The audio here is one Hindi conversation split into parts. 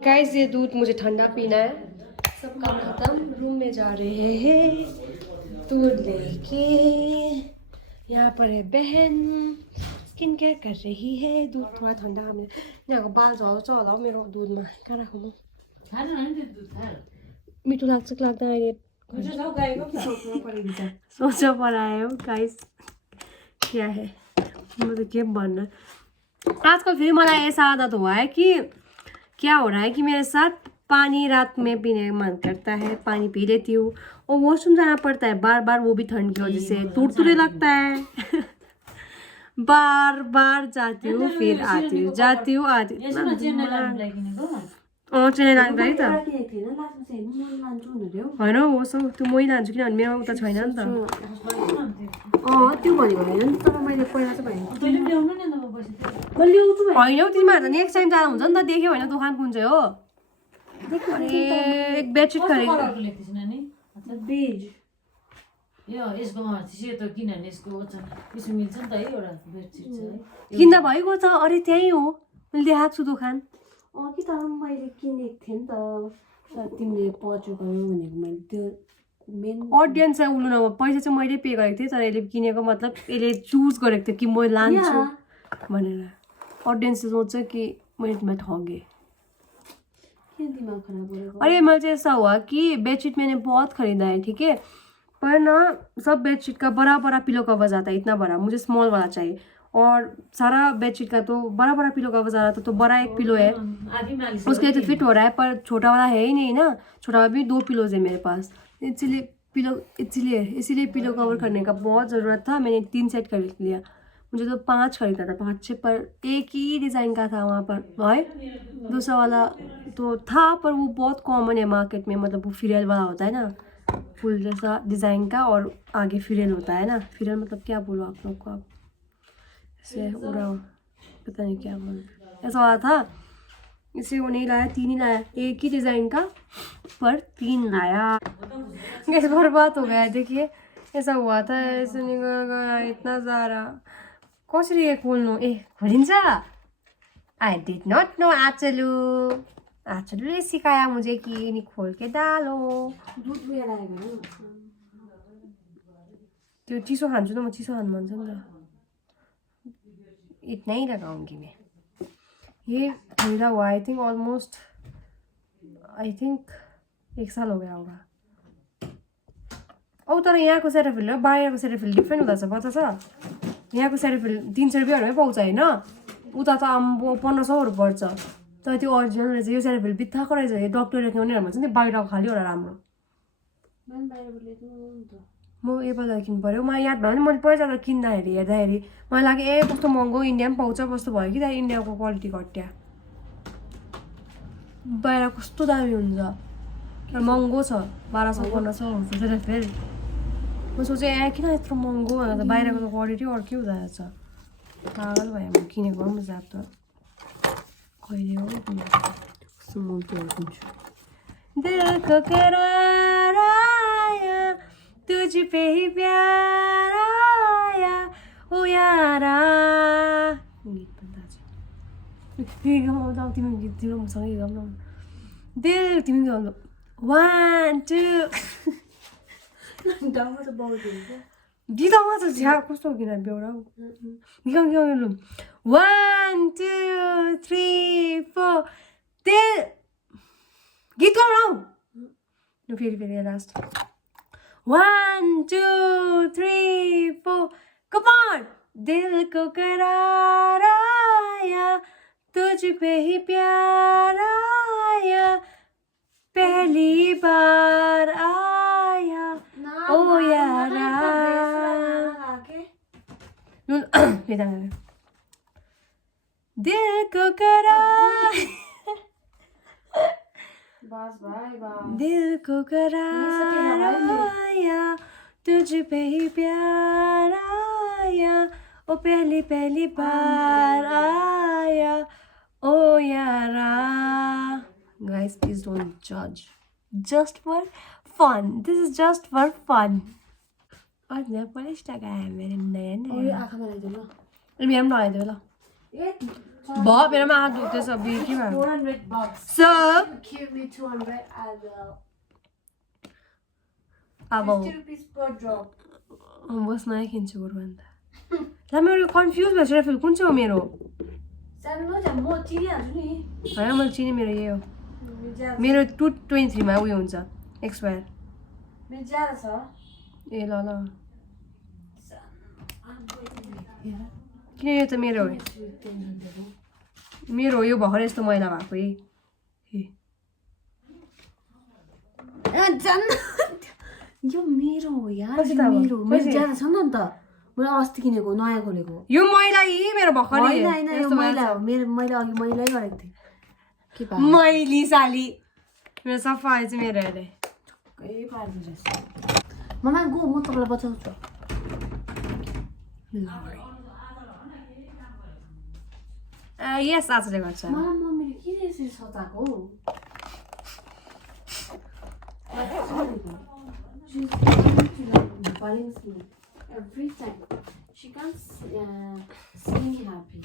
गाइस ये दूध मुझे ठंडा पीना है। सब काम खत्म, रूम में जा रहे हैं दूध लेके। यहाँ पर है बहन स्किन केयर कर रही है। दूध थोड़ा ठंडा हमने यहाँ बाल झल्छ होला मेरो दूधमा। कहाँ राखौँ म? मिठो लाग्छ कि लाग्दैन अहिले सोच परायो गाइस। क्या है म तो के भन्नु। आजकल फिर मलाई ऐसा आदत हुआ है कि क्या हो रहा है कि मेरे साथ पानी रात में पीने का मन करता है, पानी पी लेती हूँ और वॉशरूम जाना पड़ता है बार बार, वो भी ठंड की वजह से तुरतुरे लगता है। बार बार जाती हूँ फिर आती हूँ, जाती हूँ आती हूँ। चेन्नई लानु लागि त होइन होस् हौ, त्यो मै लान्छु किनभने मेरो उता छैन नि त। त्यो भनेको होइन नि, तर मैले पहिला चाहिँ होइन हौ, तिमीहरू त नेक्स्ट टाइम जाँदा हुन्छ नि त। देख्यो होइन दोकान कुन चाहिँ हो। एक बेडसिट किन्दा भइगयो त। अरे त्यहीँ हो, मैले देखाएको छु दोकान। कि तर मैले किनेको थिएँ नि त, तिमीले पच्यो भनेको मैले। त्यो मेन अडियन्स चाहिँ उल्लु नभए पैसा चाहिँ मैले पे गरेको थिएँ, तर यसले किनेको मतलब यसले चुज गरेको थियो कि म लान्छु भनेर। अडियन्सले सोच्छ कि मैले तिमीलाई ठगेँ। अरे मुझे ऐसा हुआ कि बेडशीट मैंने बहुत खरीदा है, ठीक है, पर ना सब बेडशीट का बड़ा बड़ा पिलो कवर आता है, इतना बड़ा। मुझे स्मॉल वाला चाहिए और सारा बेडशीट का तो बड़ा बड़ा पिलो कवर आ रहा था। तो बड़ा एक पिलो है उसके लिए तो फिट हो रहा है, पर छोटा वाला है ही नहीं ना। छोटा वाला भी 2 पिलोज है मेरे पास, इसीलिए पिलो कवर करने का बहुत ज़रूरत था। मैंने 3 सेट खरीद लिया। मुझे तो 5 खरीदना था, 5-6, पर एक ही डिज़ाइन का था वहाँ पर है। दूसरा वाला तो था पर वो बहुत कॉमन है मार्केट में, मतलब वो फिरेल वाला होता है ना, फुल जैसा डिज़ाइन का और आगे फिरेल होता है ना। फिरेल मतलब क्या बोलो आप लोग को, आप ऐसे उड़ा पता नहीं क्या बोलो, ऐसा वाला था। इसे वो नहीं लाया, 3 ही लाया, एक ही डिज़ाइन का पर 3 लाया। गैस बर्बाद हो गया। देखिए ऐसा हुआ था, ऐसे निकल गया इतना सारा। कसरी ये खोल्नु? ए खोलिन्छ? I did not know. आचलुले सिकाया मुझे कि नि खोल के डालो। त्यो चिसो खान्छु त म, चिसो खानु मन छ नि त। इतना ही लगाऊंगी मैं। ये खरीदा हुआ आई थिंक ऑलमोस्ट 1 साल हो गया होगा। औ तर यहाँको सेटाफिल र बाहिरको सेटाफिल डिफ्रेन्ट हुँदो रहेछ, पत्ता छ? यहाँको सेटाफिल 300 रुपियाँहरूमै पाउँछ होइन, उता त आम्बो 1500हरू पर्छ। तर त्यो ओरिजिनल रहेछ। यो सेटाफिल बित्थाको रहेछ। यो डक्टरले ल्याउनेहरू भन्छ नि बाहिरको खालि होला राम्रो। म नेपालबाट किन्नु पऱ्यो। मलाई याद भयो नि, मैले पहिला किन्दाखेरि हेर्दाखेरि मलाई लाग्यो ए कस्तो महँगो, इन्डियामा पाउँछ कस्तो भयो कि। त्यहाँ इन्डियाको क्वालिटी घटिया, बाहिर कस्तो दामी हुन्छ तर महँगो छ। 1200-1500 हुन्छ सेटाफिल। म सोचेँ ए किन यत्रो महँगो भनेर, त बाहिरको त क्वालिटी अर्कै हुँदो रहेछ। पागल भयो म किनेको पनि जात त कहिले हो कस्तो मुल्तीहरू किन्छु। दिल को करार आया तुझ पे ही प्यार आया ओ यारा। गीत भन्दा चाहिँ गाउँदा तिमी गीत तिम्रो मसँगै गाउँ न। दिल तिमी गाउनु 1 2 गीतमा त झ्या कस्तो किन बेउरा गाउनु। 1 2 3 4 दिल गीत गाउनु न फेरि लास्ट 1 2 3 4 कम ऑन। दिल को करार आया तुझ पे ही प्यार आया पहली बार आया ओ यारा। दिल को करार दिल को करार आया तुझ पे ही प्यार आया ओ पहली बार आया ओ यारा। Guys, please don't judge. Just for fun. This is just for fun. आज नया पॉलिश लगाया है मेरे नया। आँखा में लगाइदियो ल। मेरो पनि लगाइदियो ल। बहुत मेरा में हाथ धोते सभी की बात 400 bucks. सब Give me 200 I will. अब 50 rupees per drop. बस नयाँ किन्छु बरुभन्दा ला मेरो कन्फ्युज भइसक्यो फेरि कुन चाहिँ हो मेरो सानो नजा म चिनिहाल्छु नि. होइन मैले चिने मेरो यही हो ज्यादा मेरो 223 मा उयो हुन्छ एक्सपायर मेरो ज्यादा छ. ए ल ल किन यो त मेरो हो मेरो हो यो भर्खर यस्तो मैला भएको यो मेरो हो यार. कति यो त अब? मेरो हो. मेरो कति? ज्यादा छ नि त. मैले अस्ति किनेको नयाँ खोलेको. यो मैला यी मेरो भर्खर होइन होइन यो मैला हो. मैले अघि मैलै गरेको थिएँ. के पार्नु? मैली साली मेरो सफा आएछ मेरो अहिले केही पार्नु रहेछ. ममा गो म तपाईँलाई बचाउँछु. यस आजले गर्छ मलाई मम्मीले किन यसरी सताएको? She's trying to like balance me every time. She can't see me happy.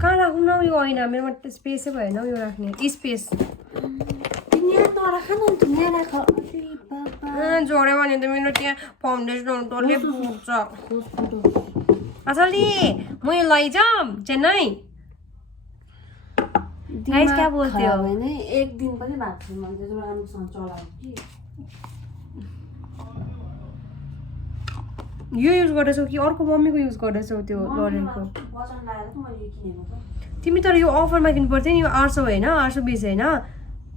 कहाँ राखौँ न यो होइन मेरोमा स्पेसै भएन यो राख्ने स्पेस यहाँ नराख न त यहाँ राख. अरे बाबा. जोड्यो भने त मेरो त्यहाँ फाउन्डेसन डल्लै पुग्छ असली म यो लैजाऊँ चेन्नई गाइस क्या बोलते हो भने एक दिन पनि भएको छैन मैले त्यस्तो राम्रोसँग चलाएको कि. यो युज गर्दैछौ कि अर्को मम्मीको युज गर्दैछौ त्यो लरेलको वजन लगाएर त मैले यो किनेको त. तिमी तर यो अफरमा किन्नु पर्थ्यो नि यो 800 होइन 820 होइन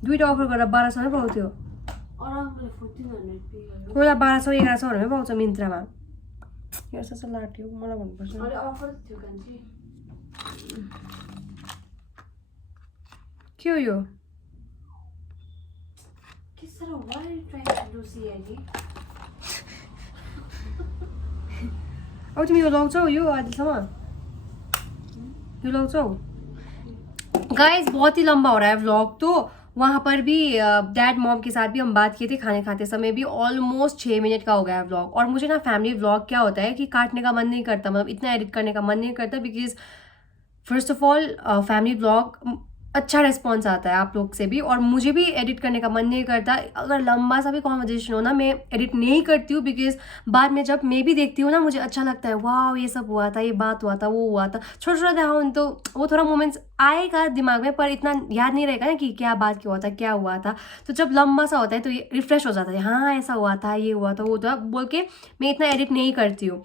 दुईटा अफर गरेर 1200 नै पाउँथ्यो अराउन्ड 1400 पे गर्यो. कोही 1200 1100 मै पाउँछ मिन्त्रामा यो सस्तो लाट्यो मलाई भन्नुपर्छ अहिले अफर थियो कान्छी. के हो यो के साह्रो why are you trying to do CID? अब तिमी यो लाउँछौ यो अहिलेसम्म यो लाउँछौ गाइस बहुत ही लंबा हो रहा है व्लॉग तो वहाँ पर भी डैड मॉम के साथ भी हम बात किए थे खाने खाते समय भी ऑलमोस्ट 6 मिनट का हो गया है व्लॉग और मुझे ना फैमिली व्लॉग क्या होता है कि काटने का मन नहीं करता मतलब इतना एडिट करने का मन नहीं करता because first of all family vlog अच्छा रिस्पॉन्स आता है आप लोग से भी और मुझे भी एडिट करने का मन नहीं करता अगर लंबा सा भी कॉन्वर्जेशन हो ना मैं एडिट नहीं करती हूँ बिकॉज बाद में जब मैं भी देखती हूँ ना मुझे अच्छा लगता है वाह ये सब हुआ था ये बात हुआ था वो हुआ था छोटा छोटा देखा तो वो थोड़ा मोमेंट्स आएगा दिमाग में पर इतना याद नहीं रहेगा ना कि क्या बात क्या हुआ था क्या हुआ था तो जब लंबा सा होता है तो ये रिफ्रेश हो जाता है हाँ ऐसा हुआ था ये हुआ था वो था बोल के मैं इतना एडिट नहीं करती हूँ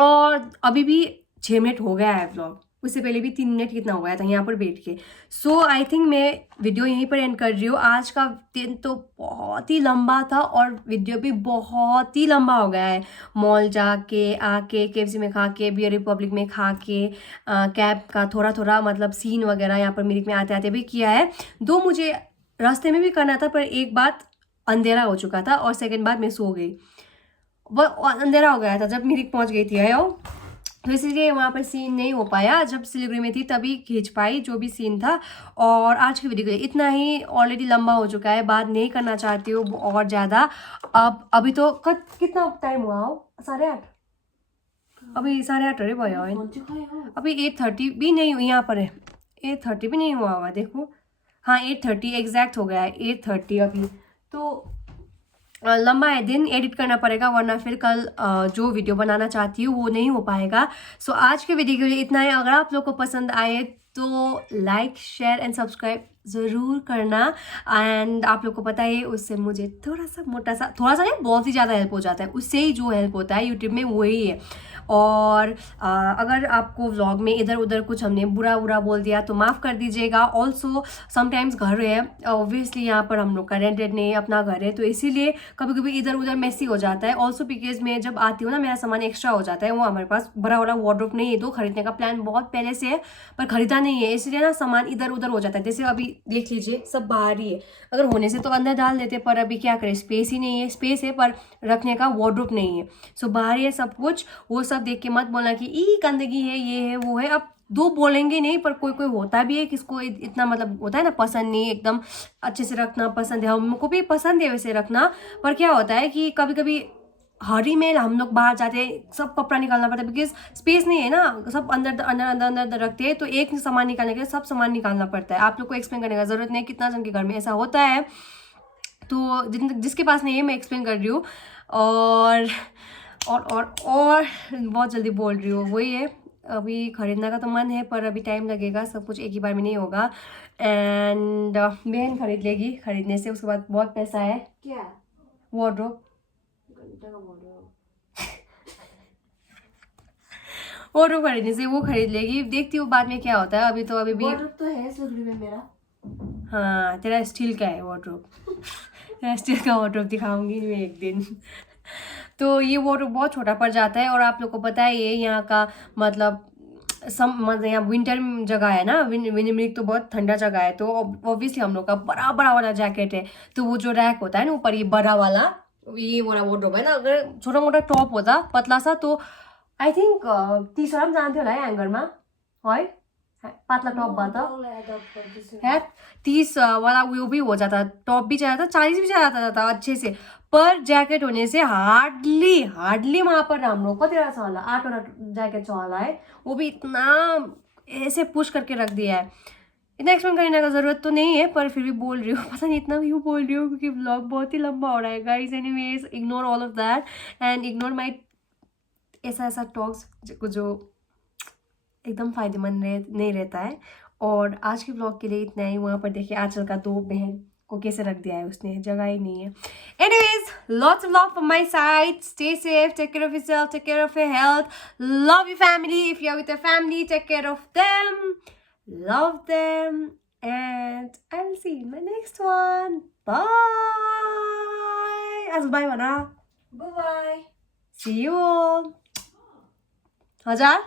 और अभी भी 6 मिनट हो गया है व्लॉग उससे पहले भी 3 मिनट कितना हो गया था यहाँ पर बैठ के सो आई थिंक मैं वीडियो यहीं पर एंड कर रही हूँ आज का दिन तो बहुत ही लंबा था और वीडियो भी बहुत ही लंबा हो गया है मॉल जाके आके KFC में खा के बियर रिपब्लिक में खा के कैब का थोड़ा थोड़ा मतलब सीन वगैरह यहाँ पर मिरिक में आते आते भी किया है दो मुझे रास्ते में भी करना था पर एक बात अंधेरा हो चुका था और सेकेंड बात मैं सो गई वह अंधेरा हो गया था जब मिरिक पहुँच गई थी आयो तो इसलिए वहाँ पर सीन नहीं हो पाया जब सिलीगुड़ी में थी तभी खींच पाई जो भी सीन था और आज की वीडियो के लिए इतना ही ऑलरेडी लंबा हो चुका है बात नहीं करना चाहती हूँ और ज़्यादा अब अभी तो कितना टाइम हुआ हो 8:30 अभी 8:30 हो भयो होइन अभी 8:30 भी नहीं यहाँ पर है 8:30 भी नहीं हुआ होगा देखो हाँ 8:30 एग्जैक्ट हो गया है 8:30 अभी तो लंबा है दिन एडिट करना पड़ेगा वरना फिर कल जो वीडियो बनाना चाहती हूँ वो नहीं हो पाएगा सो आज के वीडियो के लिए इतना ही अगर आप लोग को पसंद आए तो लाइक शेयर एंड सब्सक्राइब ज़रूर करना एंड आप लोग को पता है उससे मुझे थोड़ा सा नहीं बहुत ही ज़्यादा हेल्प हो जाता है उससे ही जो हेल्प होता है यूट्यूब में वही है और अगर आपको व्लॉग में इधर उधर कुछ हमने बुरा बोल दिया तो माफ़ कर दीजिएगा ऑल्सो समटाइम्स घर है ऑब्वियसली यहाँ पर हम लोग का रेंटेड नहीं अपना घर है तो इसीलिए कभी कभी इधर उधर मेसी हो जाता है ऑल्सो बिकॉज मैं जब आती हूँ ना मेरा सामान एक्स्ट्रा हो जाता है वो हमारे पास बड़ा वार्डरोब नहीं है तो खरीदने का प्लान बहुत पहले से है पर खरीदा नहीं है इसलिए ना सामान इधर उधर हो जाता है जैसे अभी देख लीजिए सब बाहर ही है अगर होने से तो अंदर डाल देते पर अभी क्या करें स्पेस ही नहीं है स्पेस है पर रखने का वार्डरोब नहीं है सो बाहर ही है सब कुछ वो सब देख के मत बोलना कि ई गंदगी है ये है वो है अब दो बोलेंगे नहीं पर कोई होता भी है किसको इतना मतलब होता है ना पसंद नहीं एकदम अच्छे से रखना पसंद है हमको भी पसंद है वैसे रखना पर क्या होता है कि कभी कभी हरी में हम लोग बाहर जाते हैं, सब कपड़ा निकालना पड़ता है बिकॉज स्पेस नहीं है ना, सब अंदर अंदर अंदर अंदर रखते हैं, तो एक सामान निकालने के लिए सब सामान निकालना पड़ता है। आप लोग को एक्सप्लेन करने का जरूरत नहीं, कितना जन के घर में ऐसा होता है, तो जिसके पास नहीं है मैं एक्सप्लेन कर रही हूँ। और बहुत जल्दी बोल रही हूँ, वही है, अभी खरीदने का तो मन है पर अभी टाइम लगेगा, सब कुछ एक ही बार में नहीं होगा। एंड बहन खरीद लेगी, खरीदने से उसके बाद बहुत पैसा है। क्या वार्डरोब घंटा का बोल रहे हो? वार्डरोब खरीदने से वो खरीद लेगी, देखती हूँ बाद में क्या होता है। अभी भी वार्डरोब तो है सुगड़ी में मेरा। हाँ, तेरा स्टील का है वार्डरोब। तेरा स्टील का वार्डरोब दिखाऊंगी मैं एक दिन। तो ये वार्डरोब बहुत छोटा पड़ जाता है, और आप लोग को पता है ये यहाँ का मतलब मतलब यहाँ विंटर जगह है ना, विनिमिक तो बहुत ठंडा जगह है, तो ऑब्वियसली हम लोग का बड़ा बड़ा वाला जैकेट है, तो वो जो रैक होता है ना ऊपर, ये बड़ा वाला, ये वाला वार्डरोब है ना, अगर छोटा मोटा टॉप होता पतला सा तो आई थिंक 30 में जान्थ्यो होला है ह्याङ्गरमा, है पातला टॉप बात है 30 वाला वो भी हो जाता, टॉप भी जाता, 40 भी जाता अच्छे से, पर जैकेट होने से हार्डली वहाँ पर राम्रो कतिवटा छ होला, 8वटा जैकेट छ होला है, वो भी इतना ऐसे पुश करके रख दिया है। इतना एक्सप्लेन करने का जरूरत तो नहीं है, पर फिर भी बोल रही हूँ, पता नहीं इतना क्यों बोल रही हूँ क्योंकि व्लॉग बहुत ही लंबा हो रहा है guys. Anyways ignore all of that and ignore my ऐसा टॉक्स जो एकदम फायदेमंद नहीं रहता है। और आज के ब्लॉग के लिए इतना ही। वहाँ पर देखिए आंचल का 2 बहन को कैसे रख दिया है उसने, जगह ही नहीं है। Anyways lots of love from my side, stay safe, take care of yourself, take care of your health, love your family, if you are with your family take care of them, love them, and I'll see you in my next one. Bye. As bye mana. Bye bye. See you all. Hajar.